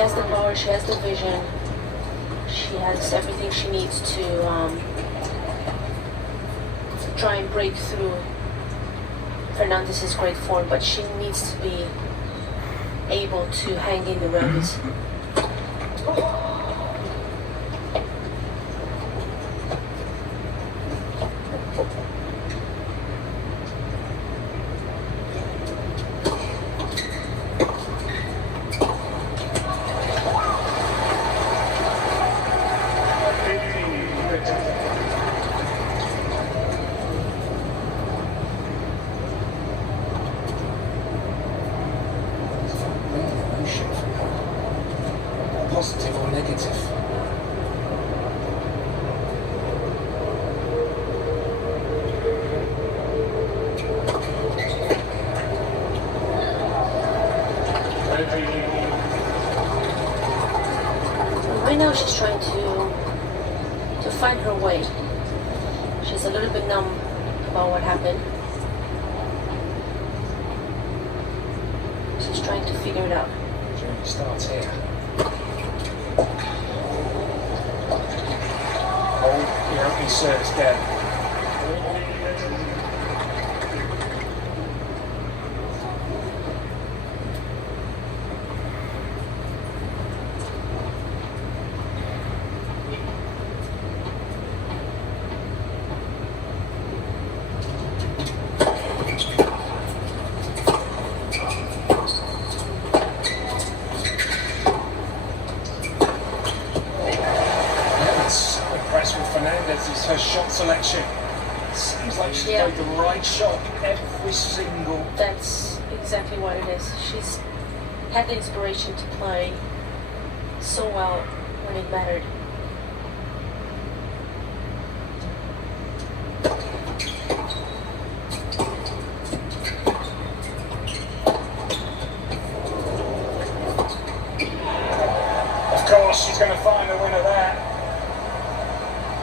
has the power, she has the vision, she has everything she needs to try and break through Fernandez's great form, but she needs to be able to hang in the race. Positive or negative? Right now she's trying to find her way. She's a little bit numb about what happened. She's trying to figure it out. Journey starts here. Hold your opening service down. Fernandez's her shot selection. Seems like she's played the right shot every single. That's exactly what it is. She's had the inspiration to play so well when it mattered. Of course, she's going to find the winner there.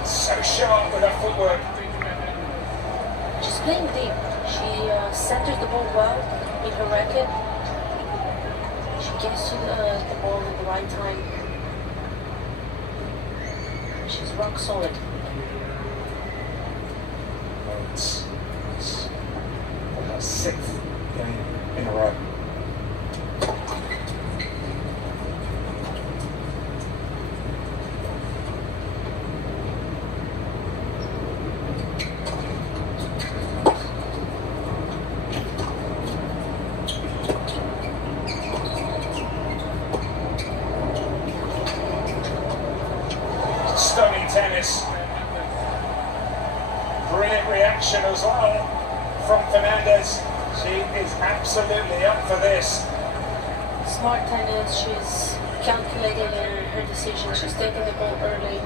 So sharp with her footwork. She's playing deep. She centers the ball well in her racket. She gets to the ball at the right time. She's rock solid. Well, it's her 6th game in a row. Stunning tennis. Brilliant reaction as well from Fernandez. She is absolutely up for this. Smart tennis. She's calculated in her decisions. She's taking the ball early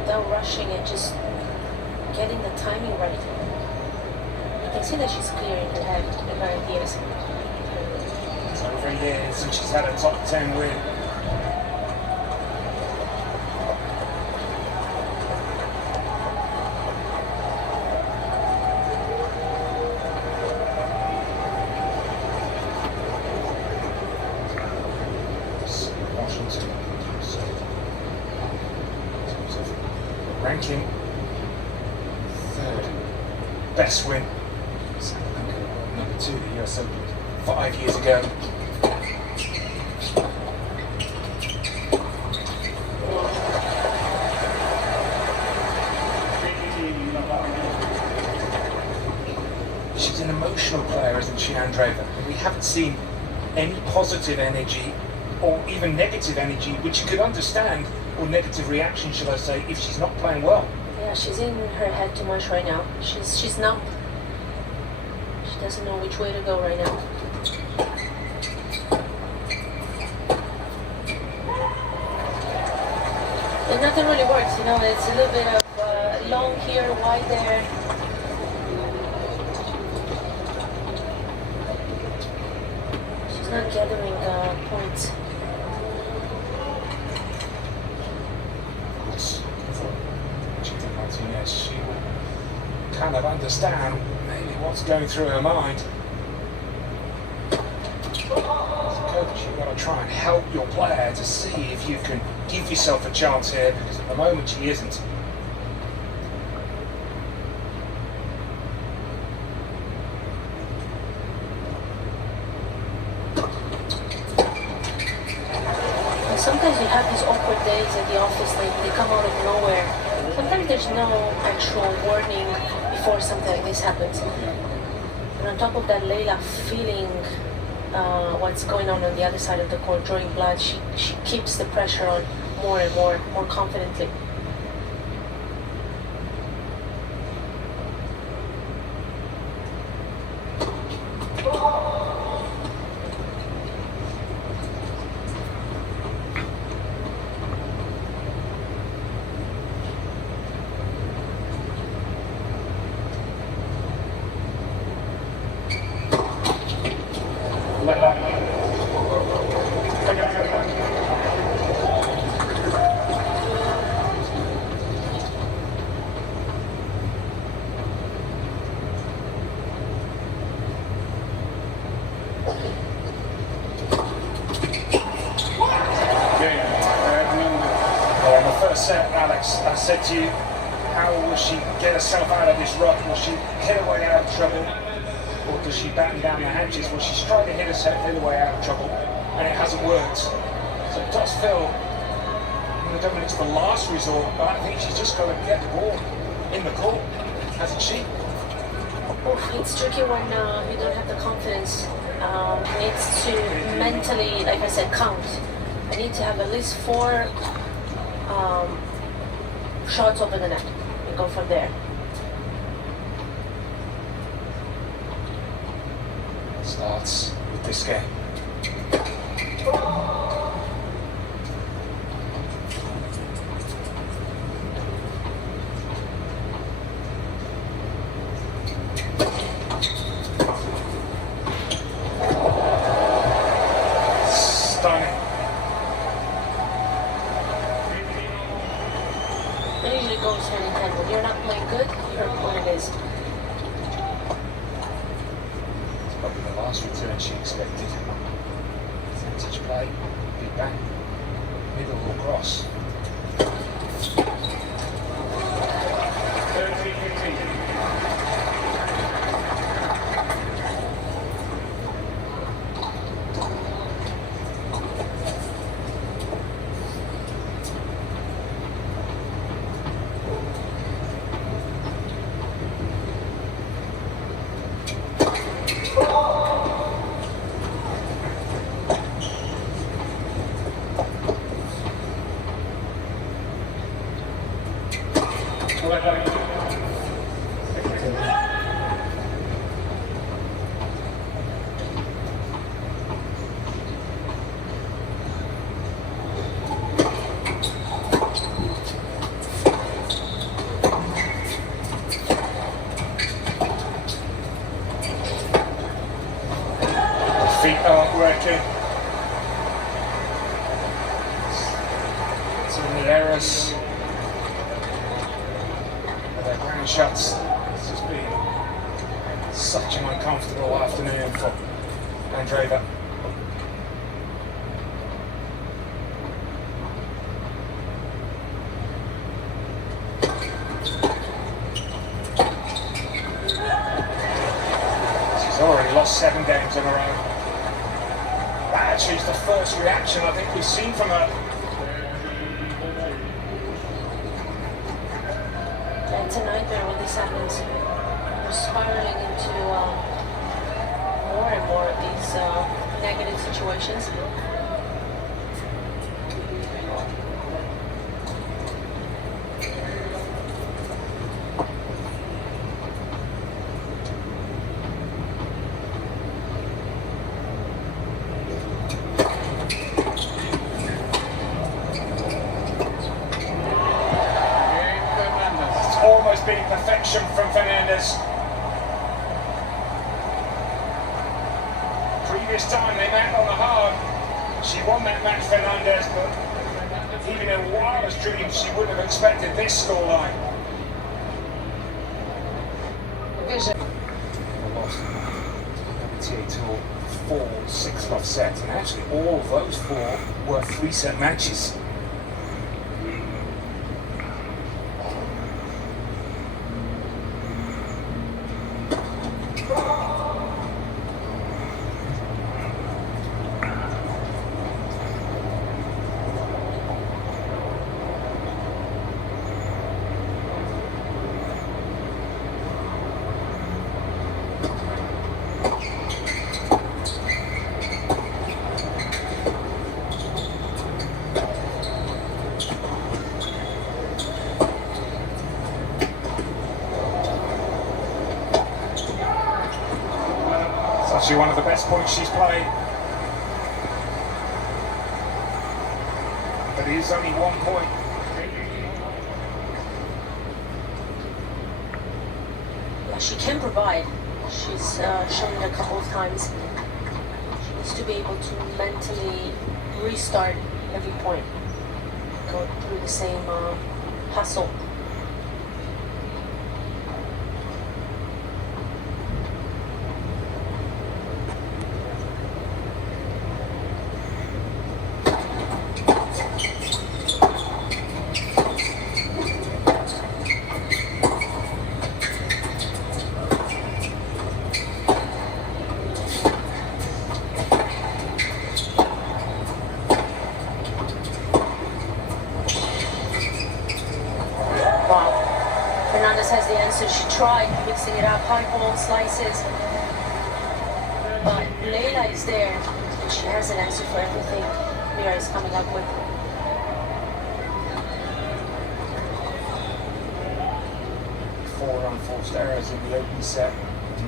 without rushing and just getting the timing right. You can see that she's clear in her head and her ideas. It's over years and she's had a top 10 win. Ranking 3rd, best win. Number 2, the US Open 5 years ago. She's an emotional player, isn't she, Andreeva? We haven't seen any positive energy or even negative energy, which you could understand, or negative reaction, shall I say, if she's not playing well. Yeah, she's in her head too much right now. She's numb. She doesn't know which way to go right now. And nothing really works, you know, it's a little bit of long here, wide there. She's not gathering points. She will kind of understand maybe what's going through her mind. As a coach, you've got to try and help your player to see if you can give yourself a chance here, because at the moment she isn't. Sometimes you have these awkward days at the office, like they come out of nowhere. Sometimes there's no actual warning before something like this happens. And on top of that, Leylah feeling what's going on the other side of the court, drawing blood, she keeps the pressure on more and more confidently. Alex, I said to you, how will she get herself out of this rut? Will she hit her way out of trouble? Or does she batten down the hatches? Well, she's tried to hit her way out of trouble, and it hasn't worked. So it does feel, I don't think it's the last resort, but I think she's just got to get the ball in the court, hasn't she? It's tricky when you don't have the confidence. Needs to mentally, like I said, count. I need to have at least 4 shots over the net and go from there. Starts with this game. Stunning. It usually goes hand in hand. When you're not playing good, your opponent is. Probably the last return she expected. Touch play, big bang, middle or cross. 13-15. Feet aren't working. So many errors. Their ground shots. It's just been such an uncomfortable afternoon for Andreeva. She's already lost 7 games in a row. That actually is the first reaction I think we've seen from her. It's a nightmare when this happens. We're spiraling into more and more of these negative situations. Almost been perfection from Fernandez. Previous time they met on the hard, she won that match, Fernandez, but even in wildest dreams she wouldn't have expected this scoreline. Vision. Lost. WTA Tour 4 6-love sets, and actually all of those 4 were 3-set matches. Actually one of the best points she's played. But it is only 1 point. Yeah, she can provide. She's shown it a couple of times. She needs to be able to mentally restart every point. Go through the same hustle. Fernandez has the answer. She tried mixing it up, high ball slices. But Leylah is there, and she has an answer for everything Mira is coming up with. Four unforced errors in the opening set,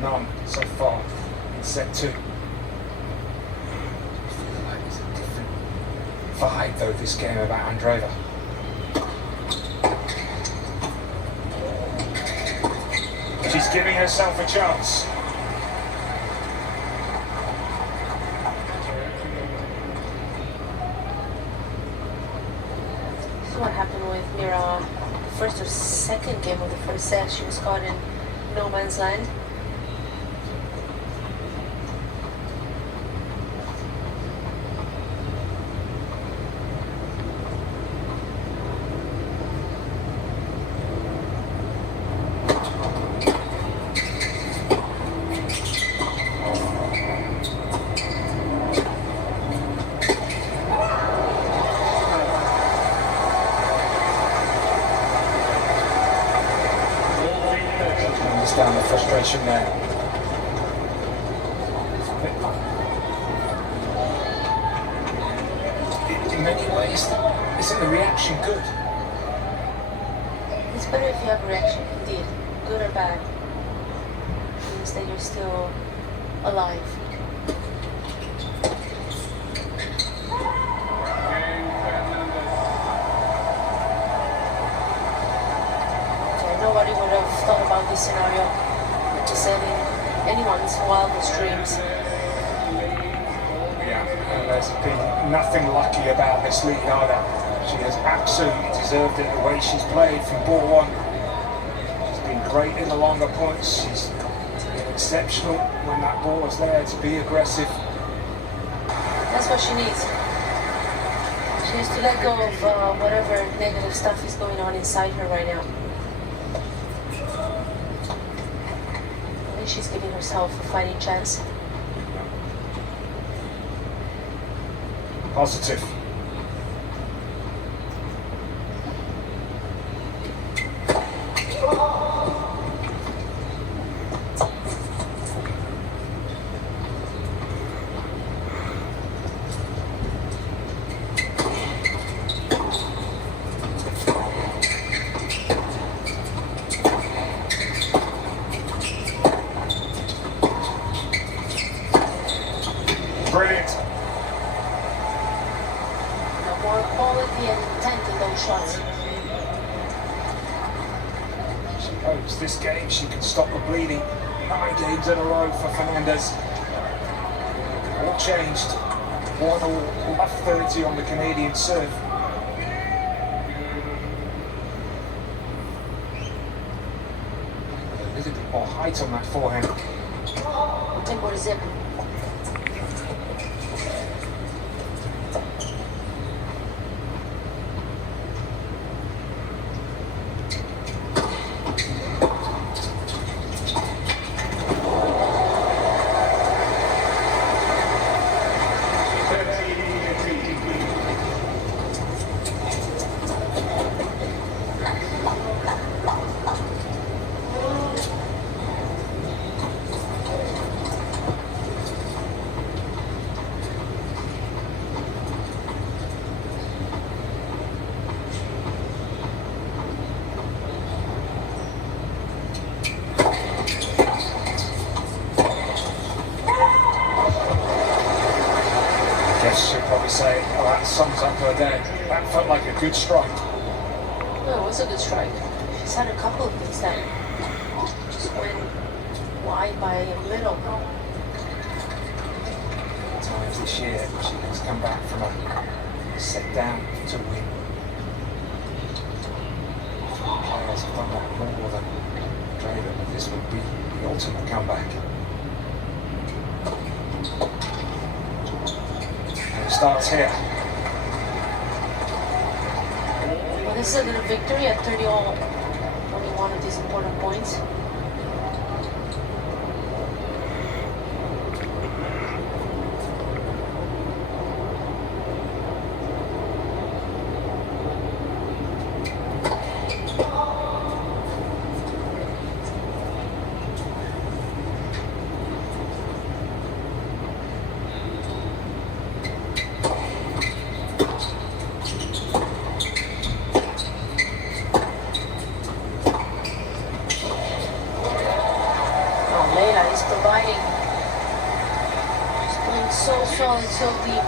none so far in set 2. I feel like it's a different vibe though, this game about Andreeva. She's giving herself a chance. This is what happened with Mira. First or second game of the first set, she was caught in no man's land. Understand the frustration there. In many ways, isn't the reaction good? It's better if you have a reaction, indeed, good or bad. It means that you're still alive. Nobody would have thought about this scenario, which is in anyone's wildest dreams. Yeah, and there's been nothing lucky about this lead either. She has absolutely deserved it the way she's played from ball 1. She's been great in the longer points. She's been exceptional when that ball is there to be aggressive. That's what she needs. She has to let go of whatever negative stuff is going on inside her right now. She's giving herself a fighting chance. Positive. Brilliant. More quality and intent in those shots. She hopes this game she can stop the bleeding. 9 games in a row for Fernandez. All changed. 1-all, left 30 on the Canadian serve. A little bit more height on that forehand. We'll take more zip. couple of days. That felt like a good strike. No, it was a good strike. She's had a couple of things that just went wide by a little. Times this year, she has come back from a set down to win. Players have done that more than Andreeva, but this would be the ultimate comeback. And it starts here. Well, this is a little victory at 30 all. Only one of these important points. Leylah is providing. She's playing so solid, so deep.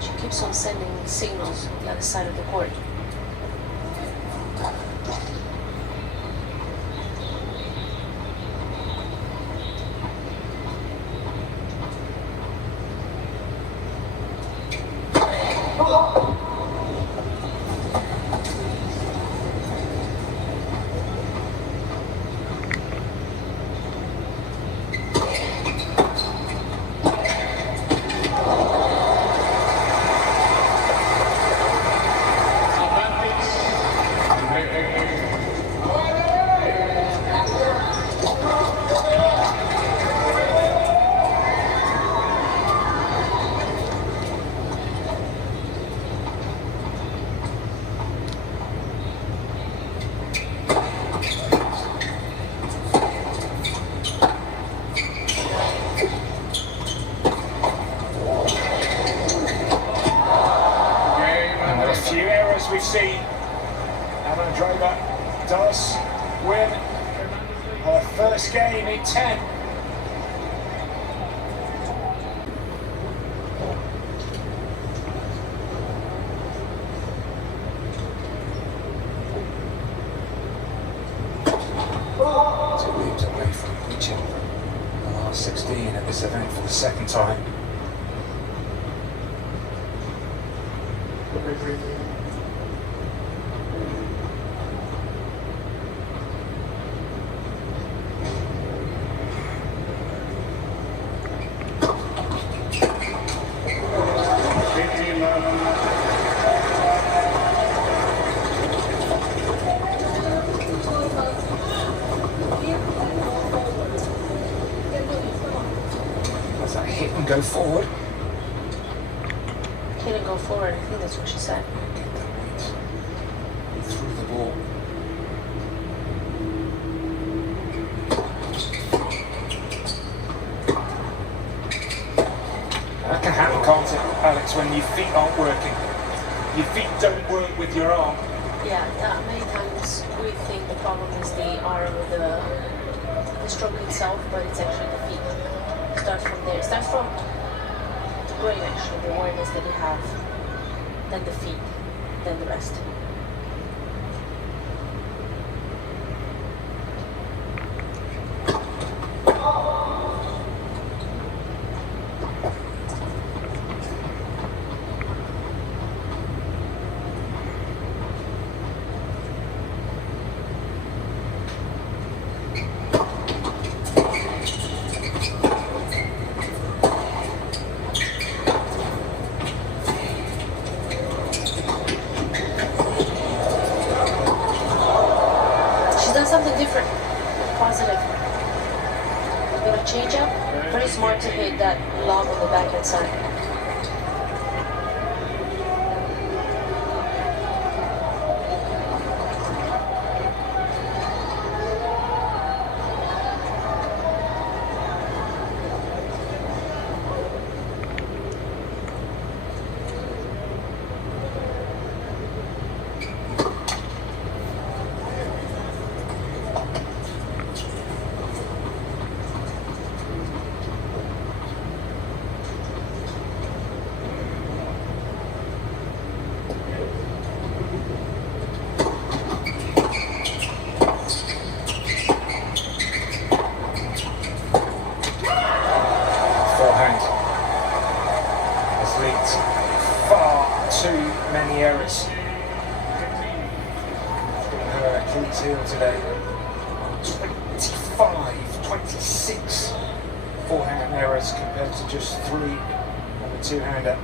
She keeps on sending signals on the other side of the court. We've seen, and Andreeva does win her first game in 10. Two games away from reaching the last 16 at this event for the second time. Does that hit and go forward? Hit and go forward, I think that's what she said. Get that weight through the ball. That can happen, can't it, Alex, when your feet aren't working? Your feet don't work with your arm. Yeah, many times we think the problem is the arm or the stroke itself, but it's actually the feet. It starts from there. It starts from the brain, actually, the awareness that you have, then the feet, then the rest. Something different, positive. A bit of change up. Very smart to hit that lob on the backhand side. forehand has leaked far too many errors. Her Achilles heel today. 26 forehand errors compared to just 3 on the two-hander.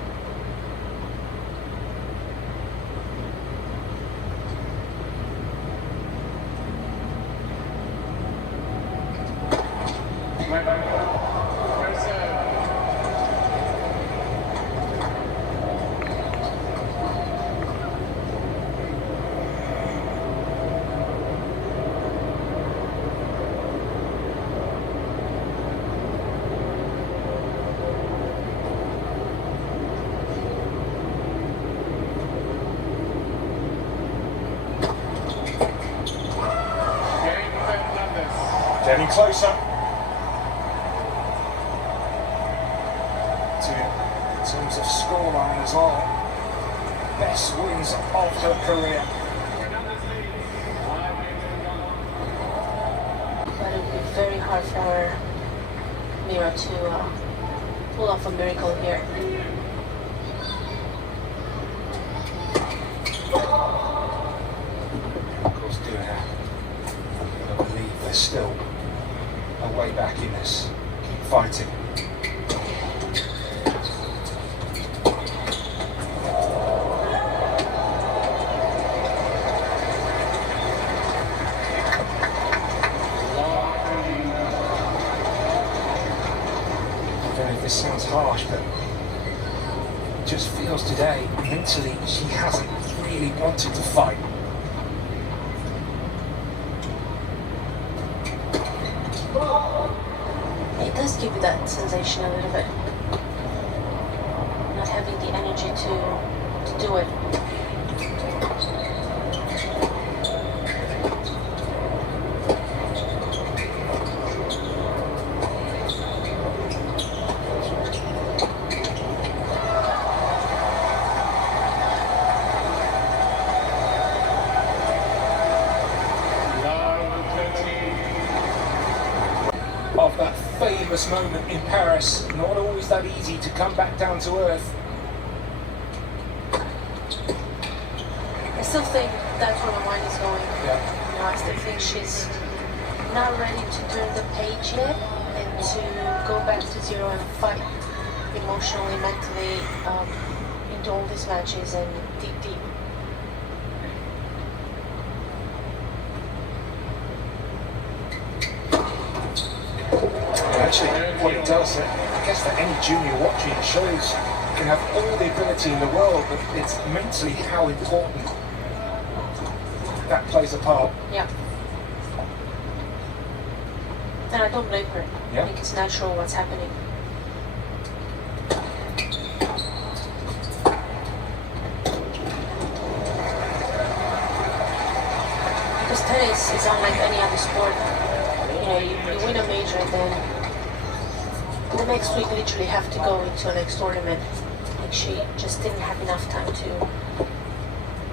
Getting closer to, in terms of scoreline as well, best wins of her career. But it would be very hard for Mira to pull off a miracle here. Of course, doing that. I believe there's still a way back in this. Keep fighting. I don't know if this sounds harsh, but it just feels today, mentally, she hasn't really wanted to fight. It does give you that sensation a little bit. Not having the energy to do it. Of that famous moment in Paris, not always that easy to come back down to earth. I still think that's where my mind is going. Yeah. You know, I still think she's not ready to turn the page yet and to go back to zero and fight emotionally, mentally into all these matches and deep. Actually, what it does, I guess that any junior watching it shows you can have all the ability in the world, but it's mentally how important that plays a part. Yeah. And I don't blame her. Yeah. I think it's natural what's happening. Because tennis is unlike any other sport. You know, you win a major and then the next week literally have to go into a next tournament. Like she just didn't have enough time to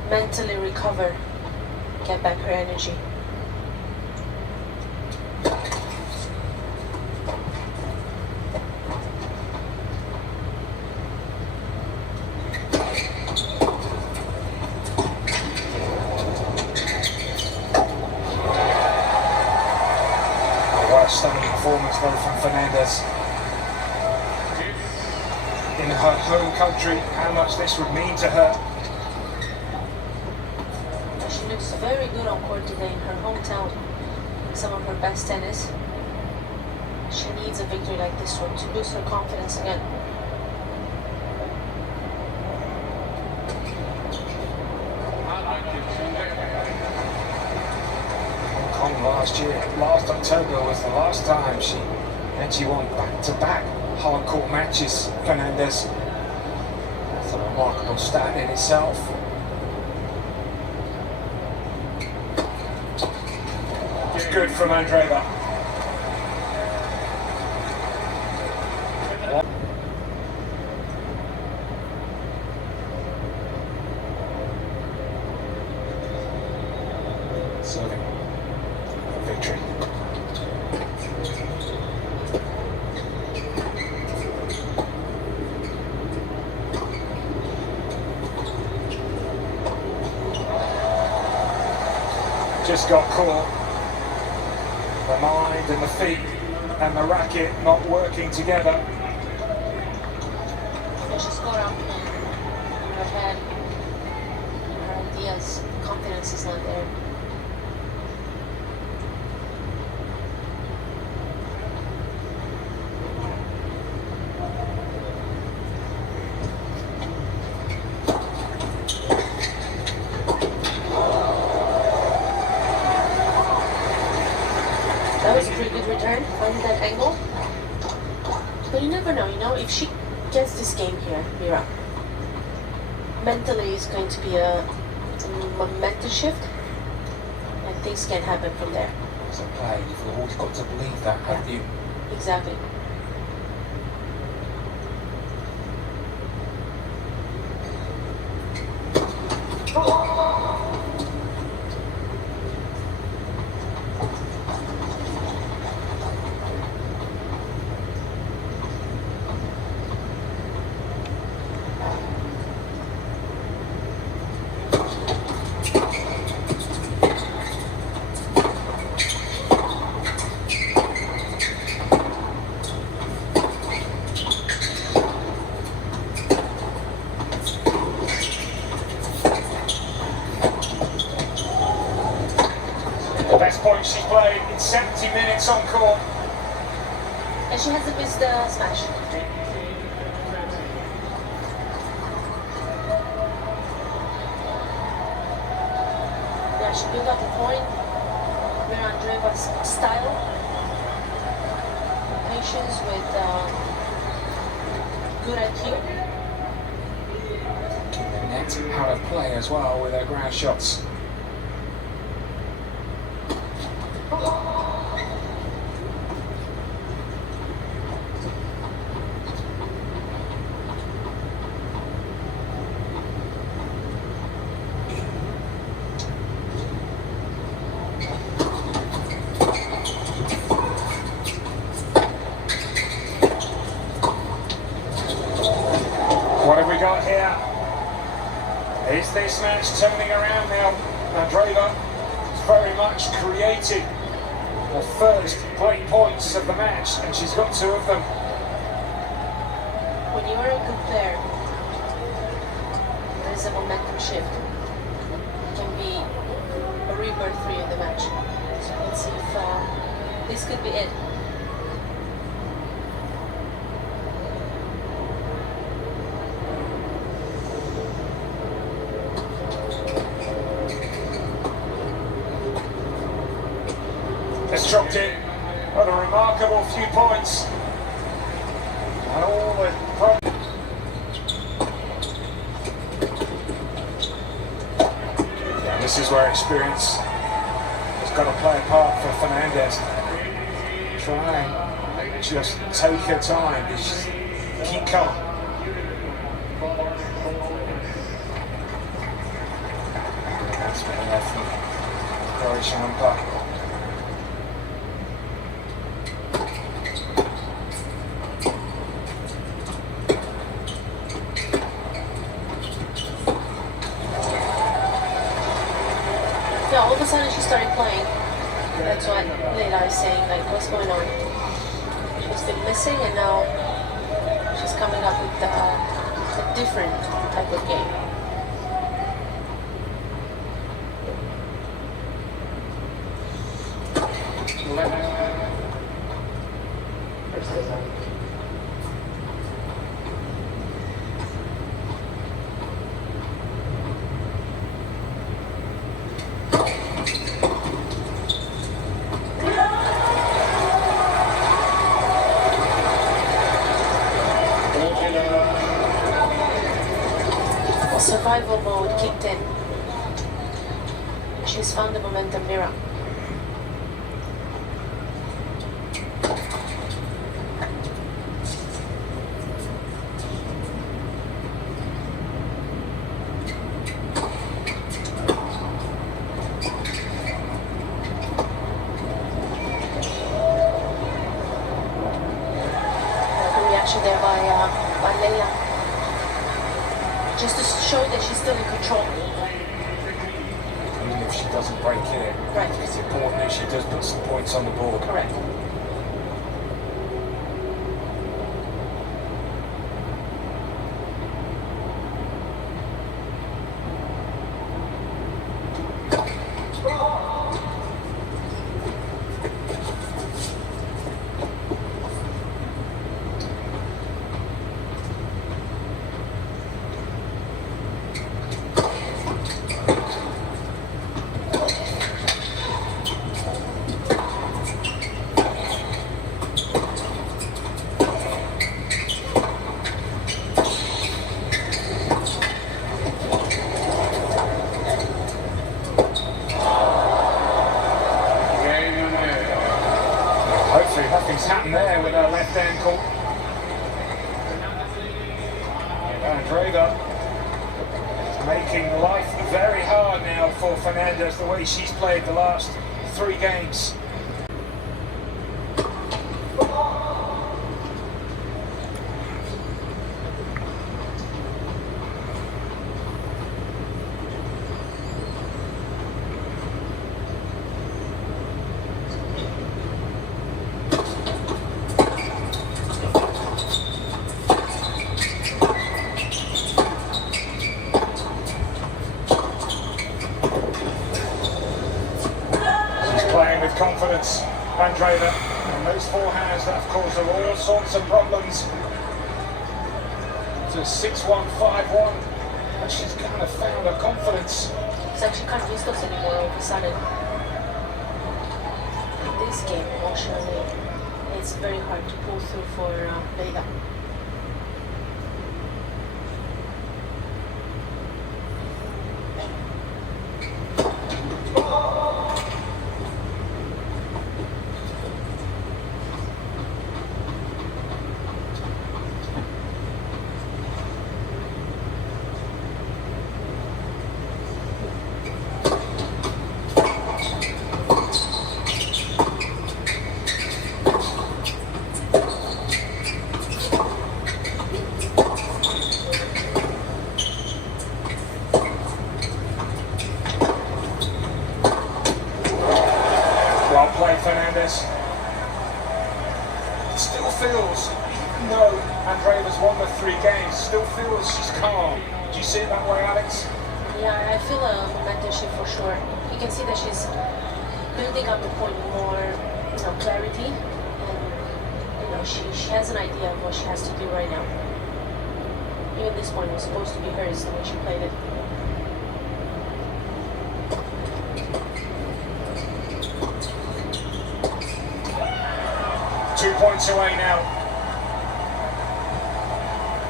mentally recover, get back her energy. What a stunning performance though from Fernandez. In her home country, how much this would mean to her. She looks very good on court today in her hometown. Some of her best tennis. She needs a victory like this one to boost her confidence again. Hong Kong last year, last October was the last time she won back-to-back hardcore matches, Fernandez. That's a remarkable stat in itself. It's good from Andreeva. Serving for victory. just got caught. The mind and the feet and the racket not working together. Yeah, she's caught up in her head. Her ideas, confidence is not there. That was a pretty good return, finding that angle. But you never know, if she gets this game here, Mira, mentally it's going to be a momentum shift, and things can happen from there. It's a play, you've always got to believe that, haven't you? Exactly. The best point she's played in 70 minutes on court. And she hasn't missed the smash. Yeah, she built up the point. Mira Andreeva's style, patience with good IQ. Keep the net out of play as well with her ground shots. What have we got here? Is this match turning around now? Andreeva has very much created the first great points of the match, and she's got two of them. When you are a good player, there is a momentum shift. It can be a rebirth for you in the match. So let's see if this could be it. Has dropped in on a remarkable few points. And all the problems. Yeah, this is where experience has got to play a part for Fernandez. Try and just take her time, just keep calm. That's been enough from Croatian umpire. Yeah, all of a sudden she started playing. That's what Leylah is saying, like, what's going on? She's been missing, and now she's coming up with a different type of game. Survival mode kicked in. She's found the momentum mirror. The reaction there by Leylah. Just to show that she's still in control. if she doesn't break here. Right. It's important that she does put some points on the board. Correct. Hopefully nothing's happened there with her left ankle. And Andreeva is making life very hard now for Fernandez, the way she's played the last 3 games. Playing with confidence, Andreeva, and those forehands that have caused her all sorts of problems. To 6-1, 5-1, and she's kind of found her confidence. It's like she can't use those anymore all of a sudden. In this game, emotionally, it's very hard to pull through for Leylah. Well played, Fernandez. It still feels, even though Andreeva's won the 3 games, still feels she's calm. Do you see it that way, Alex? Yeah, I feel a momentum shift for sure. You can see that she's building up the point with more, clarity, and she has an idea of what she has to do right now. Even this point was supposed to be hers the way she played it. Two points away now.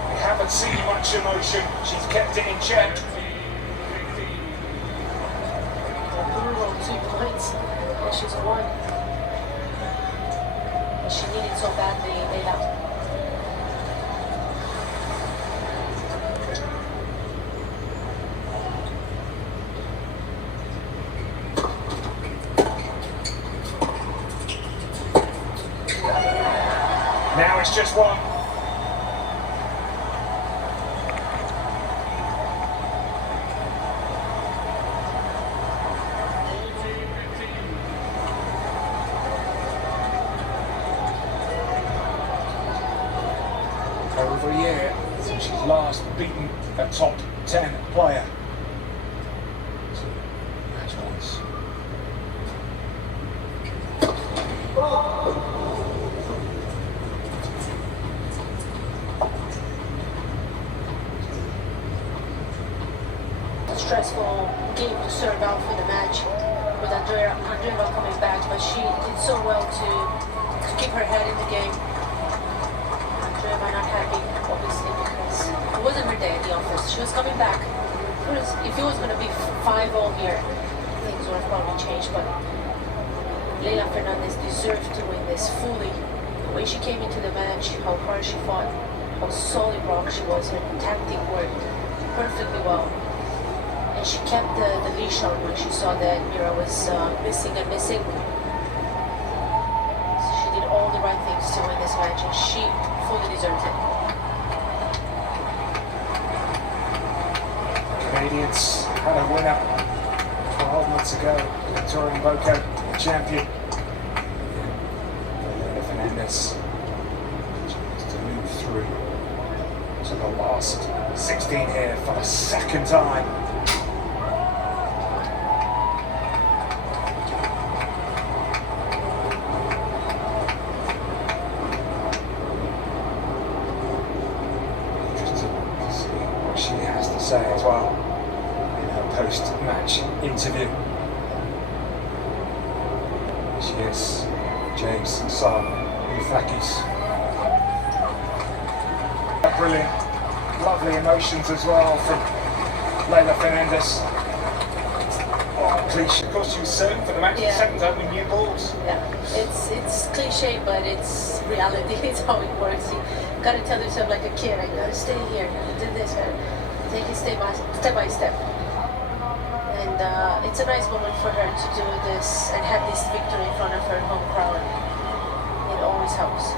We haven't seen much emotion. She's kept it in check. Brutal 2 points, and she's won. And she needed so badly, Leylah. Now it's just 1. Over a year since she's last beaten a top 10 player. So, match points. Stressful game to start off with the match with Andreeva coming back, but she did so well to keep her head in the game. Andreeva not happy, obviously, because it wasn't her day at the office. She was coming back. If it was going to be 5-all here, things would have probably changed, but Leylah Fernandez deserved to win this fully. The way she came into the match, how hard she fought, how solid rock she was, her tactic worked perfectly well. And she kept the leash on when she saw that Mira was missing. So she did all the right things to win this match, and she fully deserves it. Canadians had a winner 12 months ago, Victorian Boko champion. Leylah Fernandez has to move through to the last 16 here for the second time. She has to say as well in her post-match interview. She is James Son Mufakis. Brilliant, lovely emotions as well from Leylah Fernandez. Oh, cliche. Of course, she was serving for the match. The second time with new balls. Yeah, it's cliche, but it's reality. It's how it works. You gotta tell yourself like a kid, I gotta stay here. You did this, gotta take it step by step. And it's a nice moment for her to do this and have this victory in front of her home crowd. It always helps.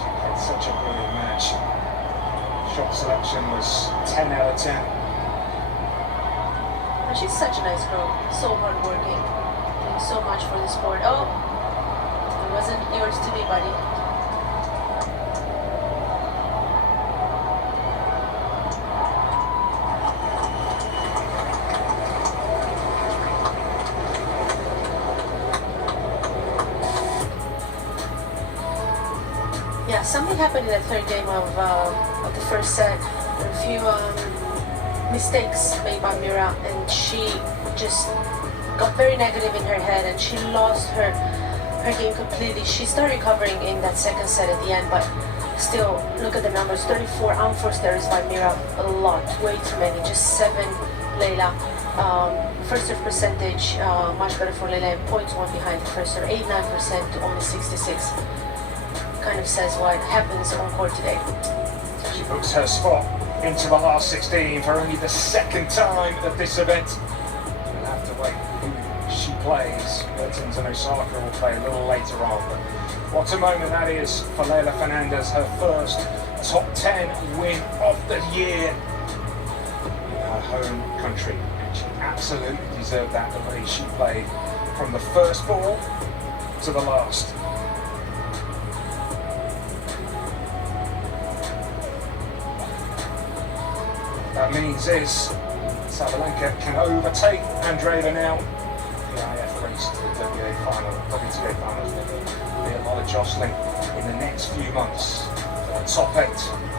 She had such a brilliant match. Shot selection was 10 out of 10. And she's such a nice girl, so hardworking, doing so much for the sport. Oh, it wasn't yours to be, buddy. Yeah, something happened in the third game of the first set. There were a few mistakes made by Mira, and she just got very negative in her head, and she lost her game completely. She started recovering in that second set at the end, but still, look at the numbers: 34 unforced errors by Mira, a lot, way too many. Just 7 Leylah. First serve percentage much better for Leylah, and points one behind the first serve, 89% to only 66. Kind of says what happens on court today. She books her spot into the last 16 for only the second time at this event. We'll have to wait who she plays. Bertins and Osaka will play a little later on. But what a moment that is for Leylah Fernandez, her first top 10 win of the year in her home country. And she absolutely deserved that, the way she played from the first ball to the last. That means is Sabalenka can overtake Andreeva now. The IF race to the WTA finals. There'll be a lot of jostling in the next few months for the top 8.